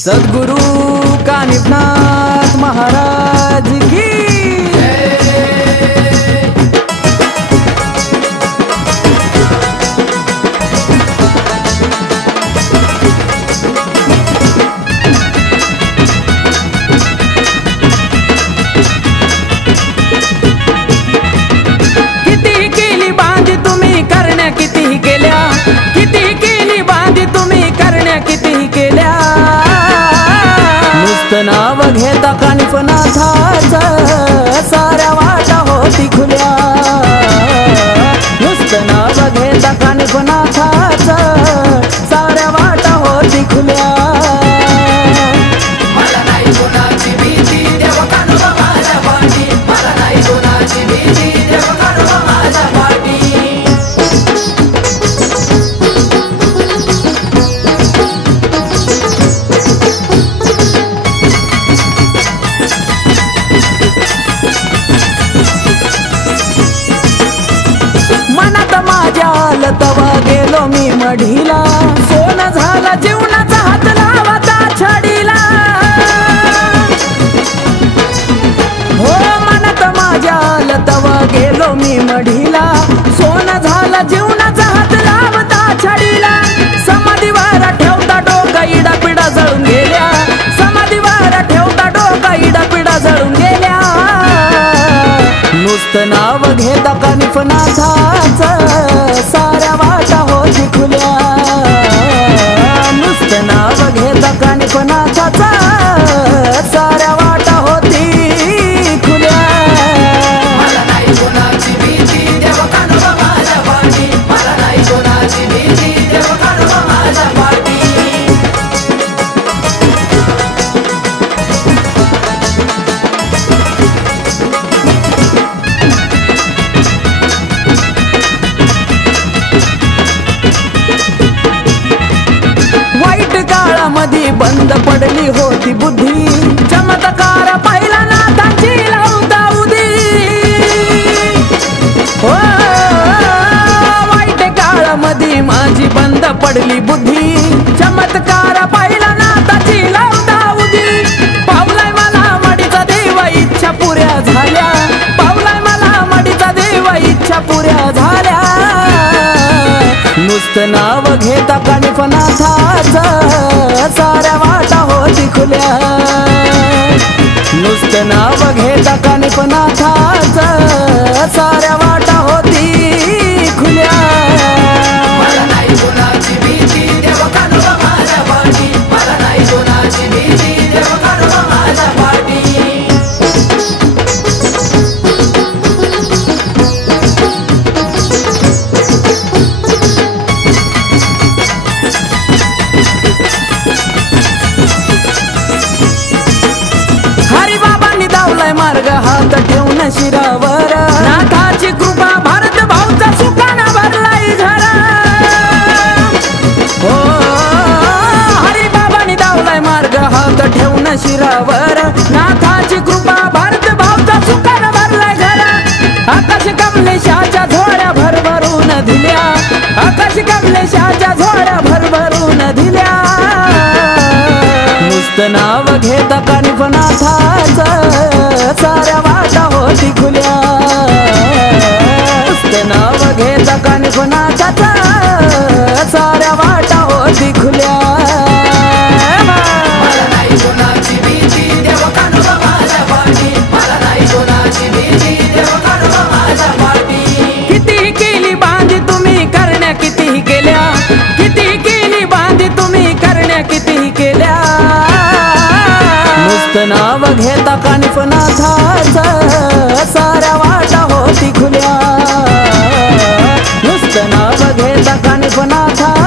सद्गुरु कानिफनाथ महाराज की किती केली बांधी तुम्ही करण्या किती केल्या, किती केली बांधी तुम्ही करण्या किती केल्या। नुसतं नाव घेता कानिफनाथाचं साऱ्या वाटा होती खुल्या। नुसतं नाव घेता कानिफनाथाचं साऱ्या वाटा होती खुल्या। मला नाही कोणाची भीती देव कानोबा माझ्या पाठी, मला नाही कोणाची भीती देव कानोबा माझ्या पाठी। मनात माझ्या लतवा गेलो मी मढीला, सोनं झाला जीवनाचा हात लावता छडीला। हो मनात माझ्या लतवा गेलो मी मढीला, सोनं झाला जीवनाचा हात लावता छडीला। समाधीवर ठेवता डोका इडा पिडा जळून गेल्या, समाधीवर ठेवता डोका इडा पिडा जळून गेल्या। नुसतं नाव घेता कानिफनाथाचं साऱ्या वाटा होती खुल्या। नुसतं नाव घेता कानिफनाथाचं साऱ्या वाटा होती खुल्या। मला नाही कोणाची भीती देव कानोबा माझ्या पाठी, मला नाही कोणाची भीती देव कानोबा माझ्या पाठी। वाईट काळामध्ये बंद पडली होती बुद्धी, चमत्कार पाहिला नाथांची लावता उदी। हो वाईट काळामध्ये माझी बंद पडली बुद्धी, चमत्कार पाहिला नाथांची लावता उदी। पावलाय मला मडीचा देवा इच्छा पुऱ्या झाल्या, पावलाय मला मडीचा देवा इच्छा पुऱ्या झाल्या। नुसतं नाव घेता कानिफनाथाचं साऱ्या वाटा होती खुल्या। नुसतं नाव घेता कानिफनाथाचं साऱ्या वाटा होती खुल्या। मला नाही कोणाची भीती देव कानोबा माझ्या पाठी, मला नाही कोणाची भीती देव कानोबा माझ्या पाठी। हरिबाबांनी दावलाय मार्ग हात ठेवून शिरावर, नाथाची कृपा भारत भाऊचा सुखाना भरलाय घर। हो हरिबाबांनी दावलाय मार्ग हात ठेवून शिरावर, नाथाची कृपा भारत भाऊचा सुखाना भरलाय घर। आकाश कमलेशाच्या झोळ्या भरभरून दिल्या, आकाश कमलेशाच्या झोळ्या भरभरून दिल्या। नुसतं नाव घेता कानिफनाथाचं साऱ्या वाटा होती खुल्या। नुसतं नाव घेता कानिफनाथाचं साऱ्या वाटा होती खुल्या। मला नाही कोणाची भीती देव कानोबा माझ्या पाठी, मला नाही कोणाची भीती देव कानोबा माझ्या पाठी। किती केली बांधी तुम्ही करण्या किती केल्या, किती केली बांधी तुम्ही करण्या किती केल्या। नुसतं नाव घेता कानिफनाथाचं साऱ्या वाटा होती खुल्या। नुसतं नाव घेता कानिफनाथाचं